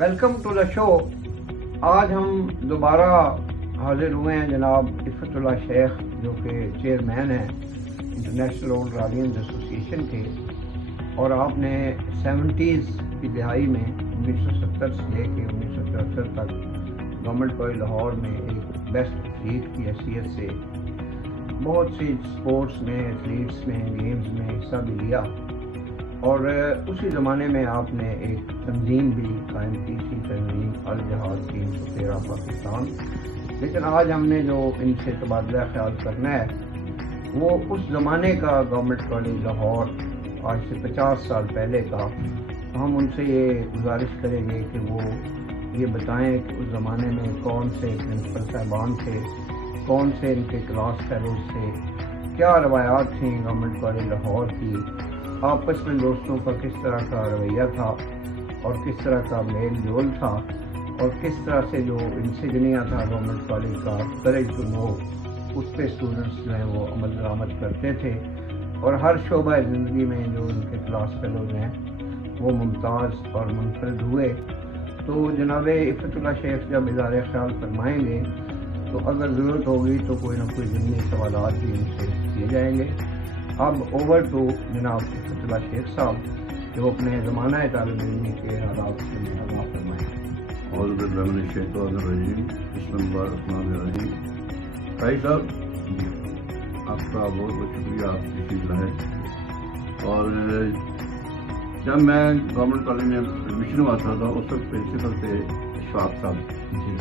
Welcome to the شو. آج ہم دوبارہ حاضر ہوئے ہیں جناب عفت اللہ شیخ جو کہ چیئرمین ہیں انٹرنیشنل اولڈ گارڈینز ایسوسیشن کے، اور آپ نے 70s کی دہائی میں 1970 سے لے کے 1974 تک گورنمنٹ کالج لاہور میں ایک بیسٹ ایتھلیٹ کی حیثیت سے بہت سی اسپورٹس میں، ایتھلیٹس میں، گیمز میں حصہ بھی لیا، اور اسی زمانے میں آپ نے ایک تنظیم بھی قائم کی تھی، تنظیم الجہاد 313 پاکستان. لیکن آج ہم نے جو ان سے تبادلہ خیال کرنا ہے وہ اس زمانے کا گورنمنٹ کالج لاہور، آج سے 50 سال پہلے کا. ہم ان سے یہ گزارش کریں گے کہ وہ یہ بتائیں کہ اس زمانے میں کون سے پرنسپل صاحبان تھے، کون سے ان کے کلاس فیلوز تھے، کیا روایات تھیں گورنمنٹ کالج لاہور کی، آپس میں دوستوں کا کس طرح کا رویہ تھا اور کس طرح کا میل جول تھا، اور کس طرح سے جو انسگنیا تھا گورنمنٹ کالج کا کریج ٹو نو، اس پہ اسٹوڈنٹس جو ہیں وہ عمل درآمد کرتے تھے، اور ہر شعبہ زندگی میں جو ان کے کلاس فیلوز ہیں وہ ممتاز اور منفرد ہوئے. تو جناب عفت اللہ شیخ جب اظہار خیال فرمائیں گے تو اگر ضرورت ہوگی تو کوئی نہ کوئی ضمنی سوالات بھی ان سے کیے جائیں گے. اب اوور ٹو جناب عفت اللہ شیخ صاحب جو اپنے زمانہ طالب علمی کے حالات سے آگاہ فرمائیں. اعوذ باللہ من الشیطان الرجیم، بسم اللہ الرحمن الرحیم. بھائی صاحب آپ کا بہت بہت شکریہ، آپ کی تشریف لائے. اور جب میں گورنمنٹ کالج میں ایڈمیشن ہوا تھا اس وقت پرنسپل تھے اشفاق صاحب جی.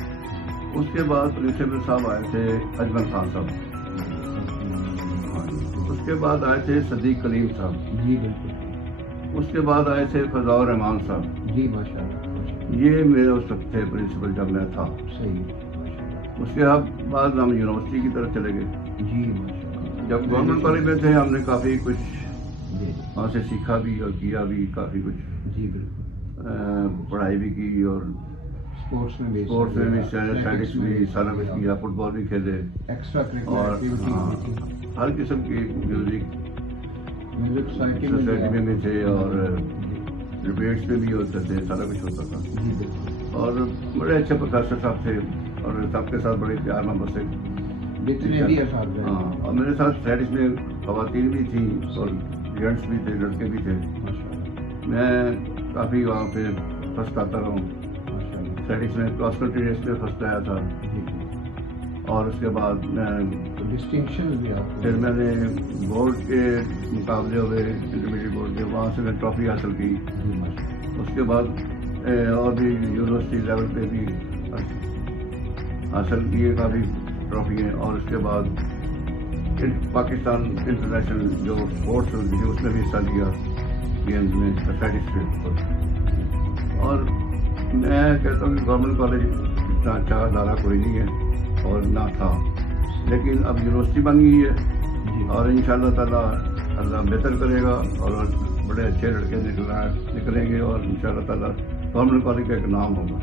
اس کے بعد پرنسپل صاحب آئے تھے اجمل خان صاحب. اس کے بعد آئے تھے صدیق کلیم صاحب جی بالکل. اس کے بعد آئے تھے فضاء الرحمان صاحب جی ماشاء اللہ. یہ میرے اس وقت تھے پرنسپل جب میں تھا. صحیح. اس کے بعد ہم یونیورسٹی کی طرف چلے گئے. جی ماشاء اللہ. جب گورنمنٹ کالج میں تھے ہم نے کافی کچھ وہاں سے سیکھا بھی اور کیا بھی کافی کچھ. جی بالکل. پڑھائی بھی کی اور اسپورٹس میں بھی ایتھلیٹکس بھی سارا کچھ کیا، فٹ بال بھی کھیلے، ایکسٹرا اور ہر قسم کی میوزک سوسائٹی میں بھی تھے، اور ڈبیٹس میں بھی ہوتے تھے، سارا کچھ ہوتا تھا. جی بالکل. اور بڑے اچھے پروفیسر صاحب تھے اور سب کے ساتھ بڑے پیار محبت سے. ہاں، اور میرے ساتھ اسٹڈیز میں خواتین بھی تھیں اور جینٹس بھی تھے، لڑکے بھی تھے. میں کافی وہاں پہ فرسٹ آتا رہا ہوں. اسٹڈیز میں کراس کنٹری ریس میں فرسٹ آیا تھا. اور اس کے بعد ڈسٹنکشن بھی پھر میں نے بورڈ کے مقابلے ہوئے، انٹرمیڈیٹ بورڈ کے، وہاں سے میں ٹرافی حاصل کی. اس کے بعد اور بھی یونیورسٹی لیول پہ بھی حاصل کیے کافی ٹرافی ہیں. اور اس کے بعد پاکستان انٹرنیشنل جو اسپورٹس ہوتی ہے اس میں بھی حصہ لیا گیمز میں، ایتھلیٹکس میں. اور میں کہتا ہوں کہ گورنمنٹ کالج اتنا اچھا ادارہ کوئی نہیں ہے اور نہ تھا، لیکن اب یونیورسٹی بن گئی ہے اور انشاءاللہ تعالیٰ اللہ بہتر کرے گا اور بڑے اچھے لڑکے نکلیں گے اور انشاءاللہ تعالیٰ گورنمنٹ کالج کا ایک نام ہوگا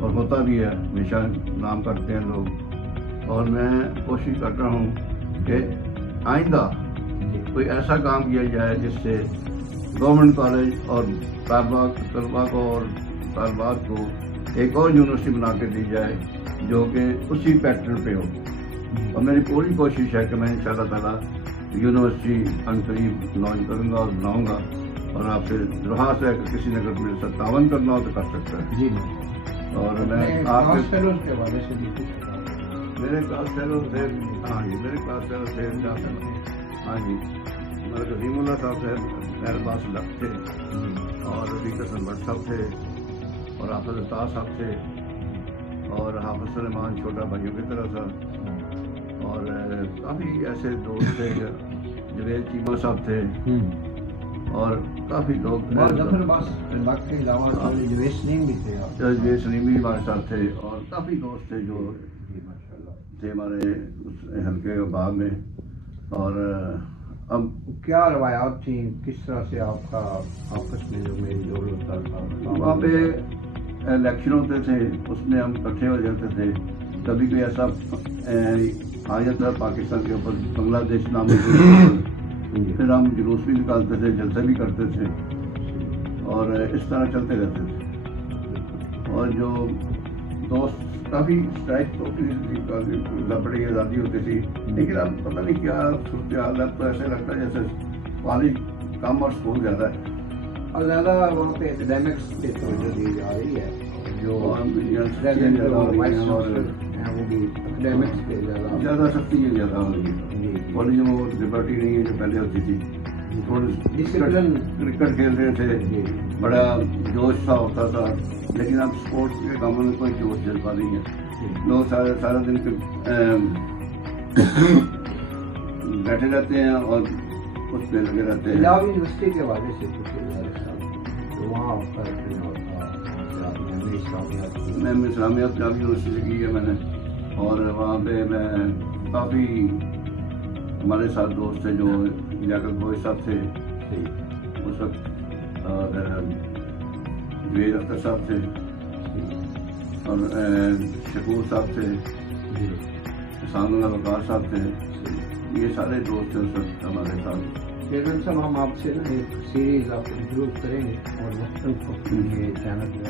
اور ہوتا بھی ہے. ہمیشہ نام کرتے ہیں لوگ، اور میں کوشش کر رہا ہوں کہ آئندہ کوئی ایسا کام کیا جائے جس سے گورنمنٹ کالج اور طلباء کو اور طالبات کو ایک اور یونیورسٹی بنا کے دی جائے جو کہ اسی پیٹرن پہ ہو. اور میری پوری کوشش ہے کہ میں انشاءاللہ تعالیٰ یونیورسٹی عنقریب لانچ کروں گا اور بناؤں گا. اور آپ سے درخواست ہے کہ کسی نے اگر میرے ساتھ تعاون کرنا ہو تو کر سکتا ہے. جی. اور میں آپ کے حوالے سے بھی میرے کلاس فیلو تھے. ہاں جی، میرے کلاس فیلو تھے. ہاں جی، میرے عظیم اللہ صاحب تھے، میرے باس لک تھے، اور رفیق حسن بٹ صاحب تھے، اور حافظ الطاف صاحب تھے، اور حافظ سلیمان چھوٹا بھائیوں کی طرح تھا. اور کافی ایسے دوست تھے، جوید چیمہ صاحب تھے، اور کافی لوگ جوید سلیم بھی تھے، جوید سلیم بھی ہمارے ساتھ تھے، اور کافی دوست تھے جو تھے ہمارے اس حلقے باغ میں. اور اب کیا روایات تھیں، کس طرح سے آپ کا آپس میں جو میل جول ہوتا تھا؟ وہاں پہ الیکشن ہوتے تھے، اس میں ہم اکٹھے ہو جاتے تھے. کبھی کوئی ایسا آ جاتا تھا پاکستان کے اوپر بنگلہ دیش نام پھر ہم جلوس بھی نکالتے تھے، جلسے بھی کرتے تھے، اور اس طرح چلتے رہتے تھے. اور جو دوست کافی اسٹرائک ہوتی تھی، کافی بڑی آزادی ہوتی تھی، لیکن اب پتہ نہیں کیا صورتحال ہے، تو ایسے لگتا ہے جیسے کالج کم اور اسکول زیادہ ہے، اور زیادہ وہاں پہ اکیڈیمکس پہ توجہ دی جا رہی ہے، جو وہ بھی اکیڈیمکس پہ زیادہ سختی ہے، زیادہ ہو رہی ہے کالج میں، وہ لبرٹی نہیں ہے جو پہلے ہوتی تھی. کرکٹ کھیل رہے تھے، بڑا جوش سا ہوتا تھا، لیکن اب اسپورٹس کے کاموں میں کوئی جوش جذبہ نہیں ہے. لوگ سارا دن بیٹھے رہتے ہیں اور اس پہ لگے رہتے ہیں. پنجاب یونیورسٹی کے حوالے سے وہاں میں اسلامیات پنجاب یونیورسٹی سے کی ہے میں نے، اور وہاں پہ میں کافی ہمارے ساتھ دوست تھے، جو لیاقت بوئے صاحب تھے اس وقت، اور جوید اختر صاحب تھے، اور شکور صاحب تھے، احسان اللہ وقار صاحب تھے. یہ سارے دوست تھے اس وقت ہمارے ساتھ. چیئرمین صاحب، ہم آپ سے نا ایک سیریز آپ انٹرویو کریں گے اور مختلف یہ چینل جو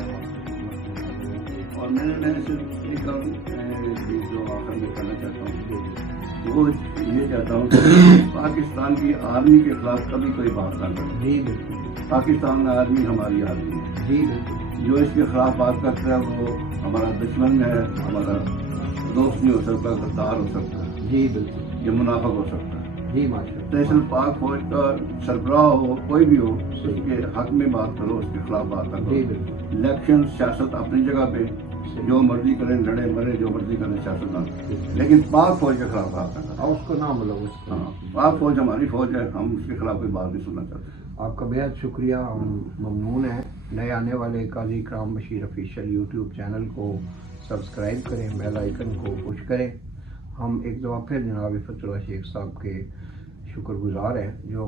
اور میں صرف ایک جو آخر میں کرنا چاہتا ہوں، وہ یہ چاہتا ہوں کہ پاکستان کی آرمی کے خلاف کبھی کوئی بات نہ کرے. جی بالکل. پاکستان آرمی ہماری آرمی ہے. جی بالکل. جو اس کے خلاف بات کرتا ہے وہ ہمارا دشمن ہے، ہمارا دوست نہیں ہو سکتا، غدار ہو سکتا ہے. جی بالکل. یہ منافق ہو سکتا ہے. جی ماشاء اللہ. دراصل پاک فوج کا سربراہ ہو، کوئی بھی ہو، اس کے حق میں بات کرو، اس کے خلاف بات نہ کرو. جی بالکل. الیکشن سیاست اپنی جگہ پہ، جو مرضی کریں، لڑے مرے، جو مرضی کریں سیاست نہ، لیکن پاک فوج کے خلاف بات نہ کرو. اس کو نہ ملوث کریں. ہاں، پاک فوج ہماری فوج ہے، ہم اس کے خلاف کوئی بات نہیں سننا چاہتے. آپ کا بہت شکریہ، ہم ممنون ہیں. نئے آنے والے قاضی اکرام بشیر آفیشیل یوٹیوب چینل کو سبسکرائب کریں، بیل آئیکن کو پش کریں. ہم ایک دفعہ پھر جناب عفت اللہ شیخ صاحب کے شکر گزار ہیں جو